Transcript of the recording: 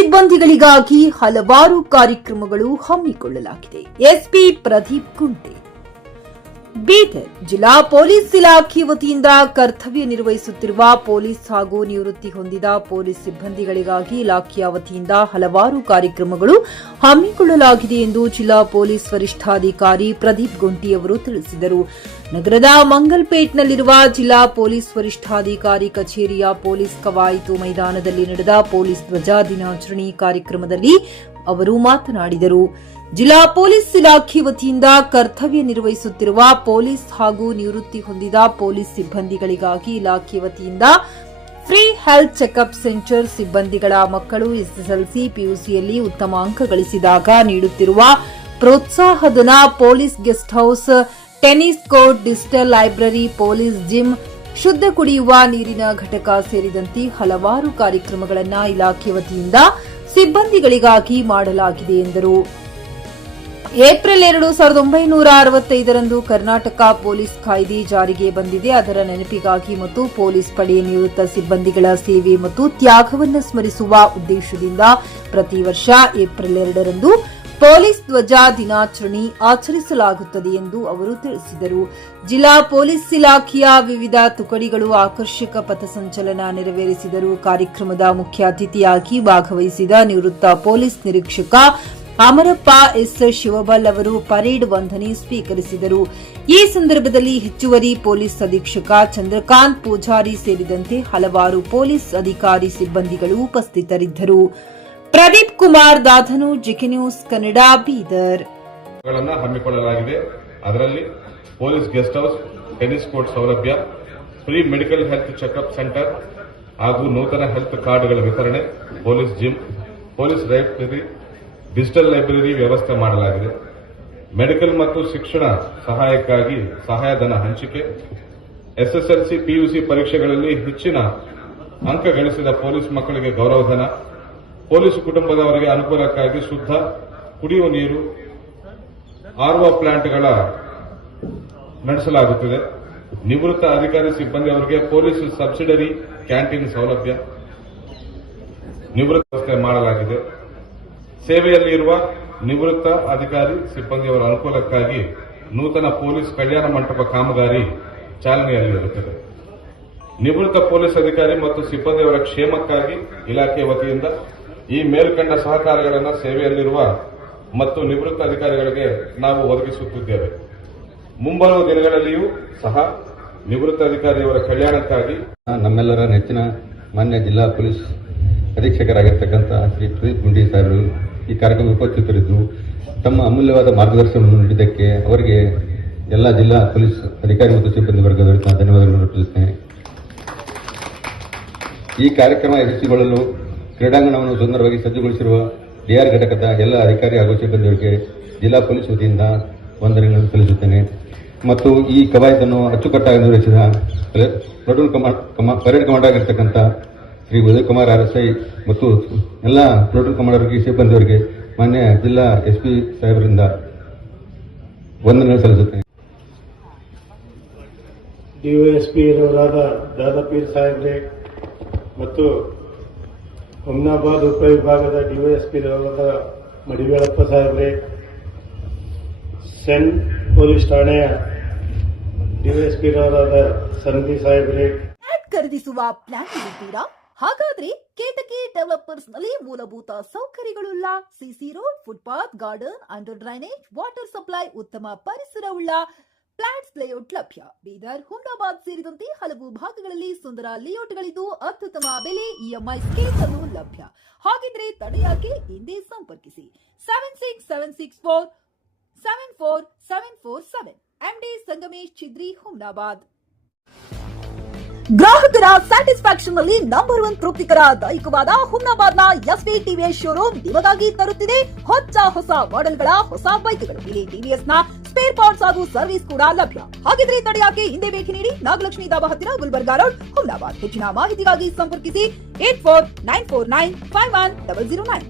ಸಿಬ್ಬಂದಿಗಳಿಗಾಗಿ ಹಲವಾರು ಕಾರ್ಯಕ್ರಮಗಳು ಹಮ್ಮಿಕೊಳ್ಳಲಾಗಿದೆ. ಎಸ್ಪಿ ಪ್ರದೀಪ್ ಕುಂಟೆ, ಬೀದರ್ ಜಿಲ್ಲಾ ಪೊಲೀಸ್ ಇಲಾಖೆ ವತಿಯಿಂದ ಕರ್ತವ್ಯ ನಿರ್ವಹಿಸುತ್ತಿರುವ ಪೊಲೀಸ್ ಹಾಗೂ ನಿವೃತ್ತಿ ಹೊಂದಿದ ಪೊಲೀಸ್ ಸಿಬ್ಬಂದಿಗಳಿಗಾಗಿ ಇಲಾಖೆಯ ವತಿಯಿಂದ ಹಲವಾರು ಕಾರ್ಯಕ್ರಮಗಳು ಹಮ್ಮಿಕೊಳ್ಳಲಾಗಿದೆ ಎಂದು ಜಿಲ್ಲಾ ಪೊಲೀಸ್ ವರಿಷ್ಠಾಧಿಕಾರಿ ಪ್ರದೀಪ್ ಗುಂಟಿ ಅವರು ತಿಳಿಸಿದರು. ನಗರದ ಮಂಗಲ್ಪೇಟ್ನಲ್ಲಿರುವ ಜಿಲ್ಲಾ ಪೊಲೀಸ್ ವರಿಷ್ಠಾಧಿಕಾರಿ ಕಚೇರಿಯ ಪೊಲೀಸ್ ಕವಾಯಿತು ಮೈದಾನದಲ್ಲಿ ನಡೆದ ಪೊಲೀಸ್ ಧ್ವಜ ದಿನಾಚರಣೆ ಕಾರ್ಯಕ್ರಮದಲ್ಲಿ ಅವರು ಮಾತನಾಡಿದರು. ಜಿಲ್ಲಾ ಪೊಲೀಸ್ ಇಲಾಖೆ ವತಿಯಿಂದ ಕರ್ತವ್ಯ ನಿರ್ವಹಿಸುತ್ತಿರುವ ಪೊಲೀಸ್ ಹಾಗೂ ನಿವೃತ್ತಿ ಹೊಂದಿದ ಪೊಲೀಸ್ ಸಿಬ್ಬಂದಿಗಳಿಗಾಗಿ ಇಲಾಖೆ ವತಿಯಿಂದ ಫ್ರೀ ಹೆಲ್ತ್ ಚೆಕ್ಅಪ್ ಸೆಂಟರ್, ಸಿಬ್ಬಂದಿಗಳ ಮಕ್ಕಳು ಎಸ್ಎಸ್ಎಲ್ಸಿ, ಪಿಯುಸಿಯಲ್ಲಿ ಉತ್ತಮ ಅಂಕ ಗಳಿಸಿದಾಗ ನೀಡುತ್ತಿರುವ ಪ್ರೋತ್ಸಾಹಧನ, police guest house, tennis court, digital library, police gym, ಶುದ್ಧ ಕುಡಿಯುವ ನೀರಿನ ಘಟಕ ಸೇರಿದಂತೆ ಹಲವಾರು ಕಾರ್ಯಕ್ರಮಗಳನ್ನು ಇಲಾಖೆ ವತಿಯಿಂದ ಸಿಬ್ಬಂದಿಗಳಿಗಾಗಿ ಮಾಡಲಾಗಿದೆ ಎಂದರು. ಏಪ್ರಿಲ್ 2, 1965ರಂದು ಕರ್ನಾಟಕ ಪೊಲೀಸ್ ಕಾಯ್ದೆ ಜಾರಿಗೆ ಬಂದಿದೆ. ಅದರ ನೆನಪಿಗಾಗಿ ಮತ್ತು ಪೊಲೀಸ್ ಪಡೆಯ ನಿವೃತ್ತ ಸಿಬ್ಬಂದಿಗಳ ಸೇವೆ ಮತ್ತು ತ್ಯಾಗವನ್ನು ಸ್ಮರಿಸುವ ಉದ್ದೇಶದಿಂದ ಪ್ರತಿ ವರ್ಷ ಏಪ್ರಿಲ್ 2ರಂದು ಪೊಲೀಸ್ ಧ್ವಜ ದಿನಾಚರಣೆ ಆಚರಿಸಲಾಗುತ್ತದೆ ಎಂದು ಅವರು ತಿಳಿಸಿದರು. ಜಿಲ್ಲಾ ಪೊಲೀಸ್ ಇಲಾಖೆಯ ವಿವಿಧ ತುಕಡಿಗಳು ಆಕರ್ಷಕ ಪಥಸಂಚಲನ ನೆರವೇರಿಸಿದರು. ಕಾರ್ಯಕ್ರಮದ ಮುಖ್ಯ ಅತಿಥಿಯಾಗಿ ಭಾಗವಹಿಸಿದ ನಿವೃತ್ತ ಪೊಲೀಸ್ ನಿರೀಕ್ಷಕ ಅಮರಪ್ಪ ಎಸ್ ಶಿವಬಲ್ ಅವರು ಪರೇಡ್ ವಂದನೆ ಸ್ವೀಕರಿಸಿದರು. ಈ ಸಂದರ್ಭದಲ್ಲಿ ಹೆಚ್ಚುವರಿ ಪೊಲೀಸ್ ಅಧೀಕ್ಷಕ ಚಂದ್ರಕಾಂತ್ ಪೂಜಾರಿ ಸೇರಿದಂತೆ ಹಲವಾರು ಪೊಲೀಸ್ ಅಧಿಕಾರಿ ಸಿಬ್ಬಂದಿಗಳು ಉಪಸ್ಥಿತರಿದ್ದರು. ಪ್ರದೀಪ್ ಕುಮಾರ್ ದಾಧನು, ಜಿಕೆ ನ್ಯೂಸ್ ಕನ್ನಡ, ಬೀದರ್. ಹಮ್ಮಿಕೊಳ್ಳಲಾಗಿದೆ. ಅದರಲ್ಲಿ police guest house, tennis court ಸೌಲಭ್ಯ, free medical health checkup centre ಹಾಗೂ ನೂತನ ಹೆಲ್ತ್ ಕಾರ್ಡ್ಗಳ ವಿತರಣೆ, police gym, police library, digital library ವ್ಯವಸ್ಥೆ ಮಾಡಲಾಗಿದೆ. ಮೆಡಿಕಲ್ ಮತ್ತು ಶಿಕ್ಷಣ ಸಹಾಯಕ್ಕಾಗಿ ಸಹಾಯಧನ ಹಂಚಿಕೆ, ಎಸ್ಎಸ್ಎಲ್ಸಿ, ಪಿಯುಸಿ ಪರೀಕ್ಷೆಗಳಲ್ಲಿ ಹೆಚ್ಚಿನ ಅಂಕ ಗಳಿಸಿದ ಪೊಲೀಸ್ ಮಕ್ಕಳಿಗೆ ಗೌರವಧನ, ಪೊಲೀಸ್ ಕುಟುಂಬದವರಿಗೆ ಅನುಕೂಲಕ್ಕಾಗಿ ಶುದ್ಧ ಕುಡಿಯುವ ನೀರು, ಆರ್ಒ ಪ್ಲಾಂಟ್ಗಳ ನಡೆಸಲಾಗುತ್ತದೆ. ನಿವೃತ್ತ ಅಧಿಕಾರಿ ಸಿಬ್ಬಂದಿಯವರಿಗೆ ಪೊಲೀಸ್ ಸಬ್ಸಿಡರಿ ಕ್ಯಾಂಟೀನ್ ಸೌಲಭ್ಯ, ನಿವೃತ್ತ ವ್ಯವಸ್ಥೆ ಮಾಡಲಾಗಿದೆ. ಸೇವೆಯಲ್ಲಿರುವ ನಿವೃತ್ತ ಅಧಿಕಾರಿ ಸಿಬ್ಬಂದಿಯವರ ಅನುಕೂಲಕ್ಕಾಗಿ ನೂತನ ಪೊಲೀಸ್ ಕಲ್ಯಾಣ ಮಂಟಪ ಕಾಮಗಾರಿ ಚಾಲನೆಯಲ್ಲಿರುತ್ತದೆ. ನಿವೃತ್ತ ಪೊಲೀಸ್ ಅಧಿಕಾರಿ ಮತ್ತು ಸಿಬ್ಬಂದಿಯವರ ಕ್ಷೇಮಕ್ಕಾಗಿ ಇಲಾಖೆ ವತಿಯಿಂದ ಈ ಮೇಲ್ಕಂಡ ಸಹಕಾರಗಳನ್ನು ಸೇವೆಯಲ್ಲಿರುವ ಮತ್ತು ನಿವೃತ್ತ ಅಧಿಕಾರಿಗಳಿಗೆ ನಾವು ಒದಗಿಸುತ್ತಿದ್ದೇವೆ. ಮುಂಬರುವ ದಿನಗಳಲ್ಲಿಯೂ ಸಹ ನಿವೃತ್ತ ಅಧಿಕಾರಿಯವರ ಕಲ್ಯಾಣಕ್ಕಾಗಿ ನಮ್ಮೆಲ್ಲರ ನೆಚ್ಚಿನ ಮಾನ್ಯ ಜಿಲ್ಲಾ ಪೊಲೀಸ್ ಅಧೀಕ್ಷಕರಾಗಿರ್ತಕ್ಕಂಥ ಶ್ರೀ ಪ್ರದೀಪ್ ಗುಂಡಿ ಸಾಹೇಬರು ಈ ಕಾರ್ಯಕ್ರಮ ಉಪಸ್ಥಿತರಿದ್ದು ತಮ್ಮ ಅಮೂಲ್ಯವಾದ ಮಾರ್ಗದರ್ಶನವನ್ನು ನೀಡಿದ್ದಕ್ಕೆ ಅವರಿಗೆ ಎಲ್ಲ ಜಿಲ್ಲಾ ಪೊಲೀಸ್ ಅಧಿಕಾರಿ ಮತ್ತು ಸಿಬ್ಬಂದಿ ವರ್ಗದವರಿಂದ ಧನ್ಯವಾದಗಳನ್ನು ಅರ್ಪಿಸುತ್ತೇನೆ. ಈ ಕಾರ್ಯಕ್ರಮ ಯಶಸ್ವಿಗೊಳ್ಳಲು ಕ್ರೀಡಾಂಗಣವನ್ನು ಸುಂದರವಾಗಿ ಸಜ್ಜುಗೊಳಿಸಿರುವ ಡಿಆರ್ ಘಟಕದ ಎಲ್ಲ ಅಧಿಕಾರಿ ಹಾಗೂ ಸಿಬ್ಬಂದಿಯವರಿಗೆ ಜಿಲ್ಲಾ ಪೊಲೀಸ್ ವತಿಯಿಂದ ವಂದನೆಗಳನ್ನು ಸಲ್ಲಿಸುತ್ತೇನೆ. ಮತ್ತು ಈ ಕವಾಯತನ್ನು ಅಚ್ಚುಕಟ್ಟಾಗಿ ನಿರ್ವಹಿಸಿದ ಪರೇಡ್ ಕಮಾಂಡರ್ ಆಗಿರ್ತಕ್ಕಂಥ ಶ್ರೀ ಉದಯ್ ಕುಮಾರ್ RSI ಮತ್ತು ಎಲ್ಲ ಪ್ಲಟೂನ್ ಕಮಾಂಡರ್ಗೆ, ಸಿಬ್ಬಂದಿಯವರಿಗೆ ಮಾನ್ಯ ಜಿಲ್ಲಾ ಎಸ್ಪಿ ಸಾಹೇಬರಿಂದ ವಂದನೆಗಳು ಸಲ್ಲಿಸುತ್ತೇನೆ. ಡಿವೈಎಸ್ಪಿ ರವರಾದ ದಾದಾಪೀರ್ ಸಾಹೇಬ್ರೆ ಮತ್ತು ಹುಮ್ನಾಬಾದ್ ಉಪವಿಭಾಗದ ಡಿವೈಎಸ್ಪಿ ರವರಾದ ಮಡಿವೇಳಪ್ಪ ಸಾಹೇಬ್ರೆ, ಸೆನ್ ಪೊಲೀಸ್ ಠಾಣೆಯ ಡಿವೈಎಸ್ಪಿ ರವರಾದ ಸಂಧಿ ಸಾಹೇಬ್ರೆ. ಖರೀದಿಸುವ ಪ್ಲಾನ್ ಇದ್ದೀರಾ? ಹಾಗಾದ್ರೆ ಕೇತಕಿ ಡೆವಲಪರ್ಸ್ ನಲ್ಲಿ ಮೂಲಭೂತ ಸೌಕರ್ಯಗಳುಳ್ಳ CC road, footpath, garden, under drainage, water supply, ಉತ್ತಮ ಪರಿಸರವುಳ್ಳ ಫ್ಲಾಟ್ಸ್ ಲೇಔಟ್ ಲಭ್ಯ. ಬೀದರ್, ಹುಮ್ನಾಬಾದ್ ಸೇರಿದಂತೆ ಹಲವು ಭಾಗಗಳಲ್ಲಿ ಸುಂದರ ಲೇಔಟ್ಗಳಿದ್ದು ಅತ್ಯುತ್ತಮ ಬೆಲೆ, ಇಎಂಐ ಸ್ಕೀಮ್ಸ್ ಅನ್ನು ಲಭ್ಯ. ಹಾಗಿದ್ರೆ ತಡೆಯಾಕೆ? ಹಿಂದೆ ಸಂಪರ್ಕಿಸಿ 7676474747 MD ಸಂಗಮೇಶ್ ಚಿದ್ರಿ, ಹುಮ್ನಾಬಾದ್. ಗ್ರಾಹಕರ ಸ್ಯಾಟಿಸ್ಫ್ಯಾಕ್ಷನ್ ನಲ್ಲಿ ನಂಬರ್ 1 ತೃಪ್ತಿಕರ ದೈಹಿಕವಾದ ಹುಮ್ನಾಬಾದ್ನ ಎಸ್ವಿ ಟಿವಿಎಸ್ ಶೋರೂಮ್ ನಿಮಗಾಗಿ ತರುತ್ತಿದೆ ಹೊಸ ಮಾಡೆಲ್ಗಳ ಹೊಸ ಬೈಕ್ಗಳು. ಇಲ್ಲಿ ಟಿವಿಎಸ್ ನ ಸ್ಪೇರ್ ಪಾರ್ಟ್ಸ್ ಹಾಗೂ ಸರ್ವಿಸ್ ಕೂಡ ಲಭ್ಯ. ಹಾಗಿದ್ರೆ ತಡೆಯಾಕೆ? ಹಿಂದೆ ಭೇಟಿ ನೀಡಿ. ನಾಗಲಕ್ಷ್ಮಿ ದಾಬಾ ಹತ್ತಿರ, ಗುಲ್ಬರ್ಗಾ ರೋಡ್, ಹುಮ್ನಾಬಾದ್. ಹೆಚ್ಚಿನ ಮಾಹಿತಿಗಾಗಿ ಸಂಪರ್ಕಿಸಿ 8494951009.